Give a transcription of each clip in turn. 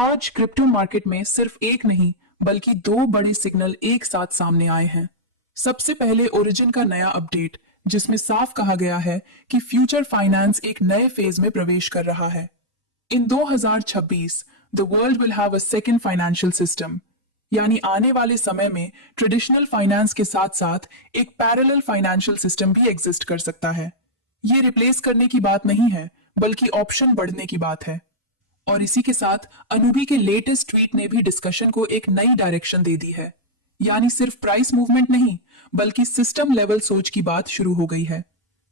आज crypto market में सिर्फ एक नहीं बल्कि दो बड़े सिग्नल एक साथ सामने आए हैं। सबसे पहले ओरिजिन का नया अपडेट, जिसमें साफ कहा गया है कि फ्यूचर फाइनेंस एक नए फेज में प्रवेश कर रहा है। इन 2026 the world will have a second financial system, यानी आने वाले समय में ट्रेडिशनल फाइनेंस के साथ साथ एक पैरेलल फाइनेंशियल सिस्टम भी एग्जिस्ट कर सकता है। ये रिप्लेस करने की बात नहीं है, बल्कि ऑप्शन बढ़ने की बात है। और इसी के साथ अनूबी के लेटेस्ट ट्वीट ने भी डिस्कशन को एक नई डायरेक्शन दे दी है, यानी सिर्फ प्राइस मूवमेंट नहीं बल्कि सिस्टम लेवल सोच की बात शुरू हो गई है।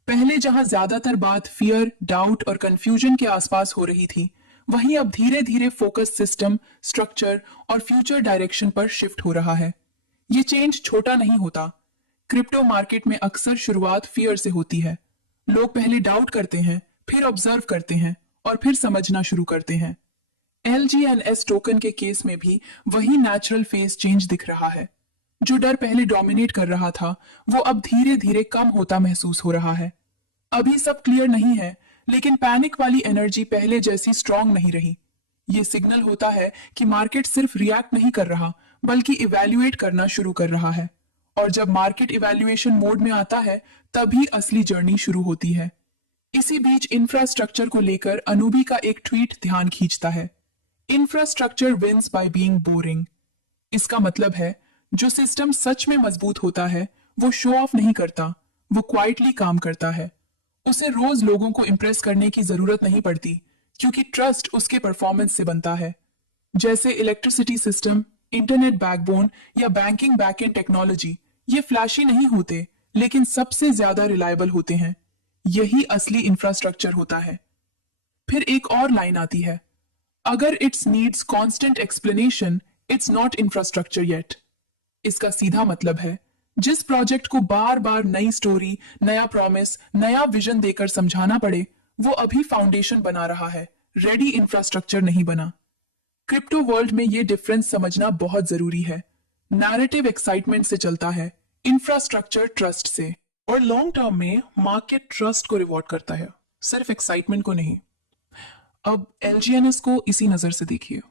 पहले जहां ज्यादातर बात फियर, डाउट और कंफ्यूजन के आसपास हो रही थी, वहीं अब धीरे धीरे फोकस सिस्टम, स्ट्रक्चर और फ्यूचर डायरेक्शन पर शिफ्ट हो रहा है। ये चेंज छोटा नहीं होता। क्रिप्टो मार्केट में अक्सर शुरुआत फियर से होती है। लोग पहले डाउट करते हैं, फिर ऑब्जर्व करते हैं और फिर समझना शुरू करते हैं। LGNS टोकन के केस में भी वही नेचुरल फेस चेंज दिख रहा है। जो डर पहले डोमिनेट कर रहा था, वो अब धीरे धीरे कम होता महसूस हो रहा है। अभी सब क्लियर नहीं है, लेकिन पैनिक वाली एनर्जी पहले जैसी स्ट्रांग नहीं रही। ये सिग्नल होता है कि मार्केट सिर्फ रिएक्ट नहीं कर रहा, बल्कि इवैल्यूएट करना शुरू कर रहा है। और जब मार्केट इवैल्यूएशन मोड में आता है, तभी असली जर्नी शुरू होती है। इसी बीच इंफ्रास्ट्रक्चर को लेकर अनूबी का एक ट्वीट ध्यान खींचता है। Infrastructure wins by being boring. इसका मतलब है, जो सिस्टम सच में मजबूत होता है वो शो ऑफ नहीं करता, वो क्वाइटली काम करता है। उसे रोज लोगों को इंप्रेस करने की जरूरत नहीं पड़ती, क्योंकि ट्रस्ट उसके परफॉर्मेंस से बनता है। जैसे इलेक्ट्रिसिटी सिस्टम, इंटरनेट बैकबोन या बैंकिंग बैकएंड टेक्नोलॉजी, ये फ्लैशी नहीं होते, लेकिन सबसे ज्यादा रिलायबल होते हैं। यही असली इंफ्रास्ट्रक्चर होता है। फिर एक और लाइन आती है, अगर it's needs constant explanation, it's not infrastructure yet. इसका सीधा मतलब है, जिस प्रोजेक्ट को बार बार नई स्टोरी, नया प्रॉमिस, नया विजन देकर समझाना पड़े, वो अभी फाउंडेशन बना रहा है, रेडी इंफ्रास्ट्रक्चर नहीं बना। क्रिप्टो वर्ल्ड में ये डिफरेंस समझना बहुत जरूरी है। नैरेटिव एक्साइटमेंट से चलता है, इंफ्रास्ट्रक्चर ट्रस्ट से। और लॉन्ग टर्म में मार्केट ट्रस्ट को रिवॉर्ड करता है, सिर्फ एक्साइटमेंट को नहीं। अब LGNS को इसी नजर से देखिए।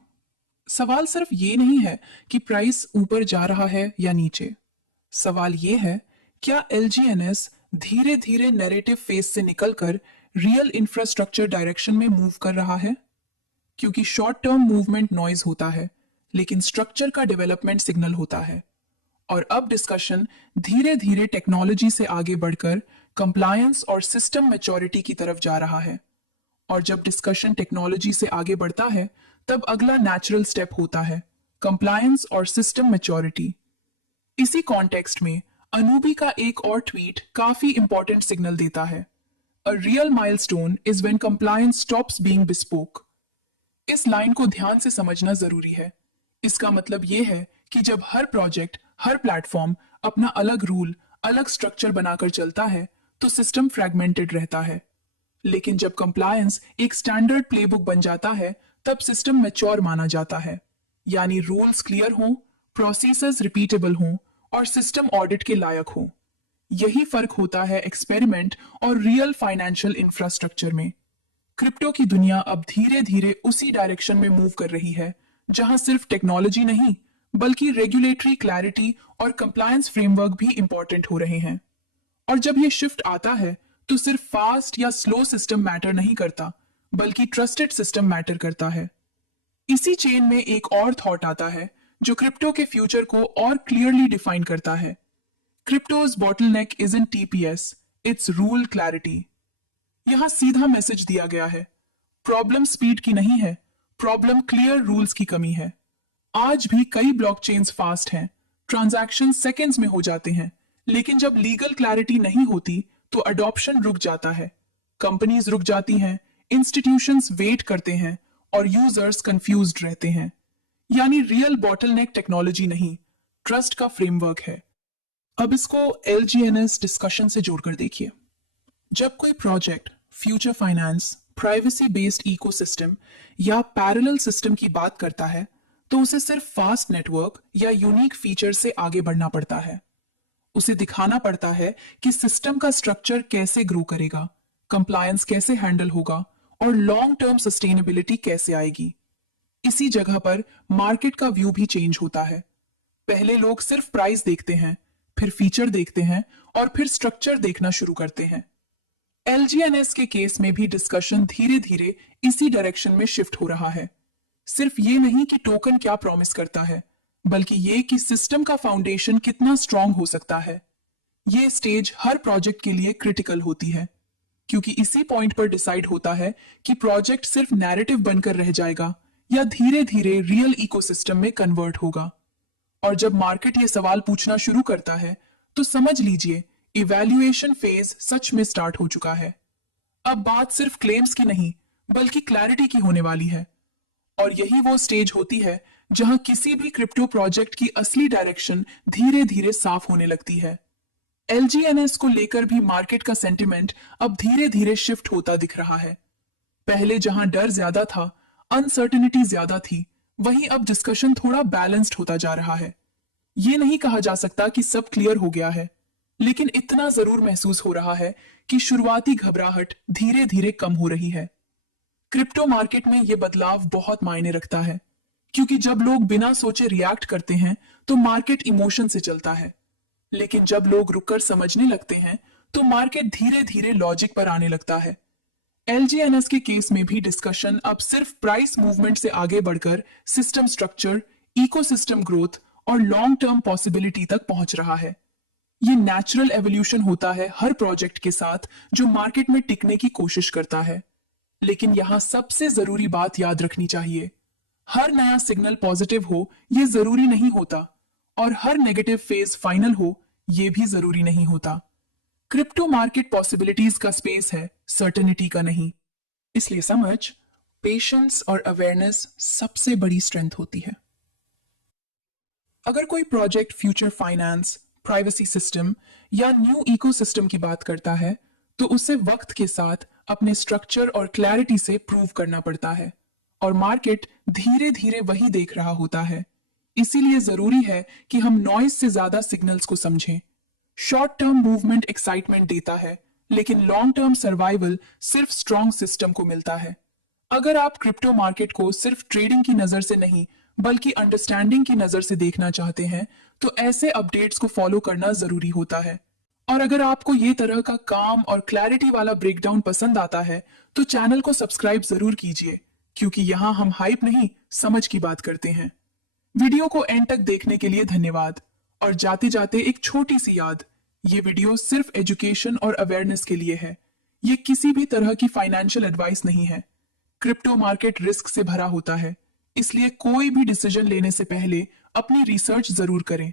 सवाल सिर्फ ये नहीं है कि प्राइस ऊपर जा रहा है या नीचे। सवाल ये है, क्या LGNS धीरे धीरे नैरेटिव फेस से निकलकर रियल इंफ्रास्ट्रक्चर डायरेक्शन में मूव कर रहा है? क्योंकि शॉर्ट टर्म मूवमेंट नॉइज होता है, लेकिन स्ट्रक्चर का डेवलपमेंट सिग्नल होता है। और अब डिस्कशन धीरे धीरे टेक्नोलॉजी से आगे बढ़कर कंप्लायंस और सिस्टम मैच्योरिटी की तरफ जा रहा है। और जब डिस्कशन टेक्नोलॉजी से आगे बढ़ता है, तब अगला नेचुरल स्टेप होता है कंप्लायंस और सिस्टम मैच्योरिटी। इसी कॉन्टेक्स्ट में अनूबी का एक और ट्वीट काफी इंपॉर्टेंट सिग्नल देता है, a real milestone is when compliance stops being bespoke. इस लाइन को ध्यान से समझना जरूरी है। इसका मतलब यह है कि जब हर प्रोजेक्ट, हर प्लेटफॉर्म अपना अलग रूल, अलग स्ट्रक्चर बनाकर चलता है, तो सिस्टम फ्रैगमेंटेड रहता है। लेकिन जब कंप्लायंस एक स्टैंडर्ड प्लेबुक बन जाता है, तब सिस्टम मैच्योर माना जाता है, यानी रूल्स क्लियर हों, प्रोसेसेस रिपीटेबल हों और सिस्टम ऑडिट के लायक हों। यही फर्क होता है एक्सपेरिमेंट और रियल फाइनेंशियल इंफ्रास्ट्रक्चर में। क्रिप्टो की दुनिया अब धीरे धीरे उसी डायरेक्शन में मूव कर रही है, जहां सिर्फ टेक्नोलॉजी नहीं बल्कि रेगुलेटरी क्लैरिटी और कंप्लायंस फ्रेमवर्क भी इंपॉर्टेंट हो रहे हैं। और जब ये शिफ्ट आता है, तो सिर्फ फास्ट या स्लो सिस्टम मैटर नहीं करता, बल्कि ट्रस्टेड सिस्टम मैटर करता है। इसी चेन में एक और थॉट आता है, जो क्रिप्टो के फ्यूचर को और क्लियरली डिफाइन करता है। Cryptos bottleneck isn't TPS, it's rule clarity. यहां सीधा मैसेज दिया गया है, प्रॉब्लम स्पीड की नहीं है, प्रॉब्लम क्लियर रूल्स की कमी है। आज भी कई ब्लॉकचेन्स फास्ट हैं, ट्रांजैक्शन सेकेंड्स में हो जाते हैं, लेकिन जब लीगल क्लैरिटी नहीं होती, तो अडॉप्शन रुक जाता है, कंपनीज रुक जाती हैं, इंस्टीट्यूशंस वेट करते हैं और यूजर्स कंफ्यूज्ड रहते हैं। यानी रियल बॉटलनेक टेक्नोलॉजी नहीं, ट्रस्ट का फ्रेमवर्क है। अब इसको LGNS डिस्कशन से जोड़कर देखिए। जब कोई project future finance, privacy based ecosystem या पैरेलल सिस्टम की बात करता है, तो उसे सिर्फ फास्ट नेटवर्क या यूनिक फीचर से आगे बढ़ना पड़ता है। उसे दिखाना पड़ता है कि सिस्टम का स्ट्रक्चर कैसे ग्रो करेगा, कंप्लायंस कैसे हैंडल होगा और लॉन्ग टर्म सस्टेनेबिलिटी कैसे आएगी। इसी जगह पर मार्केट का व्यू भी चेंज होता है। पहले लोग सिर्फ प्राइस देखते हैं, फिर फीचर देखते हैं और फिर स्ट्रक्चर देखना शुरू करते हैं। एलजीएनएस के केस में भी डिस्कशन धीरे धीरे इसी डायरेक्शन में शिफ्ट हो रहा है। सिर्फ ये नहीं कि टोकन क्या प्रॉमिस करता है, बल्कि ये कि सिस्टम का फाउंडेशन कितना स्ट्रांग हो सकता है। ये स्टेज हर प्रोजेक्ट के लिए क्रिटिकल होती है, क्योंकि इसी पॉइंट पर डिसाइड होता है कि प्रोजेक्ट सिर्फ नैरेटिव बनकर रह जाएगा या धीरे धीरे रियल इकोसिस्टम में कन्वर्ट होगा। और जब मार्केट ये सवाल पूछना शुरू करता है, तो समझ लीजिए इवैल्यूएशन फेज सच में स्टार्ट हो चुका है। अब बात सिर्फ क्लेम्स की नहीं, बल्कि क्लैरिटी की होने वाली है। और यही वो स्टेज होती है जहां किसी भी क्रिप्टो प्रोजेक्ट की असली डायरेक्शन धीरे धीरे साफ होने लगती है। एलजीएनएस को लेकर भी मार्केट का सेंटिमेंट अब धीरे धीरे शिफ्ट होता दिख रहा है। पहले जहां डर ज्यादा था, अनसर्टेनिटी ज्यादा थी, वहीं अब डिस्कशन थोड़ा बैलेंस्ड होता जा रहा है। ये नहीं कहा जा सकता कि सब क्लियर हो गया है, लेकिन इतना जरूर महसूस हो रहा है कि शुरुआती घबराहट धीरे धीरे कम हो रही है। क्रिप्टो मार्केट में यह बदलाव बहुत मायने रखता है, क्योंकि जब लोग बिना सोचे रिएक्ट करते हैं तो मार्केट इमोशन से चलता है, लेकिन जब लोग रुककर समझने लगते हैं तो मार्केट धीरे धीरे लॉजिक पर आने लगता है। एलजीएनएस के केस में भी डिस्कशन अब सिर्फ प्राइस मूवमेंट से आगे बढ़कर सिस्टम स्ट्रक्चर, इकोसिस्टम ग्रोथ और लॉन्ग टर्म पॉसिबिलिटी तक पहुंच रहा है। ये नेचुरल एवोल्यूशन होता है हर प्रोजेक्ट के साथ जो मार्केट में टिकने की कोशिश करता है। लेकिन यहां सबसे जरूरी बात याद रखनी चाहिए, हर नया सिग्नल पॉजिटिव हो ये जरूरी नहीं होता, और हर नेगेटिव फेज फाइनल हो ये भी जरूरी नहीं होता। क्रिप्टो मार्केट पॉसिबिलिटीज का स्पेस है, सर्टेनिटी का नहीं। इसलिए समझ, पेशेंस और अवेयरनेस सबसे बड़ी स्ट्रेंथ होती है। अगर कोई project future finance, privacy system या न्यू इकोसिस्टम की बात करता है, तो उसे वक्त के साथ अपने स्ट्रक्चर और क्लैरिटी से प्रूव करना पड़ता है, और मार्केट धीरे धीरे वही देख रहा होता है। इसीलिए जरूरी है कि हम नॉइज से ज्यादा सिग्नल्स को समझें। शॉर्ट टर्म मूवमेंट एक्साइटमेंट देता है, लेकिन लॉन्ग टर्म सर्वाइवल सिर्फ स्ट्रॉन्ग सिस्टम को मिलता है। अगर आप क्रिप्टो मार्केट को सिर्फ ट्रेडिंग की नजर से नहीं, बल्कि अंडरस्टैंडिंग की नजर से देखना चाहते हैं, तो ऐसे अपडेट्स को फॉलो करना जरूरी होता है। और अगर आपको ये तरह का काम और क्लैरिटी वाला ब्रेकडाउन पसंद आता है, तो चैनल को सब्सक्राइब जरूर कीजिए, क्योंकि यहाँ हम हाइप नहीं, समझ की बात करते हैं। वीडियो को एंड तक देखने के लिए धन्यवाद। और जाते जाते एक छोटी सी याद, ये वीडियो सिर्फ एजुकेशन और अवेयरनेस के लिए है। ये किसी भी तरह की फाइनेंशियल एडवाइस नहीं है। क्रिप्टो मार्केट रिस्क से भरा होता है, इसलिए कोई भी डिसीजन लेने से पहले अपनी रिसर्च जरूर करें।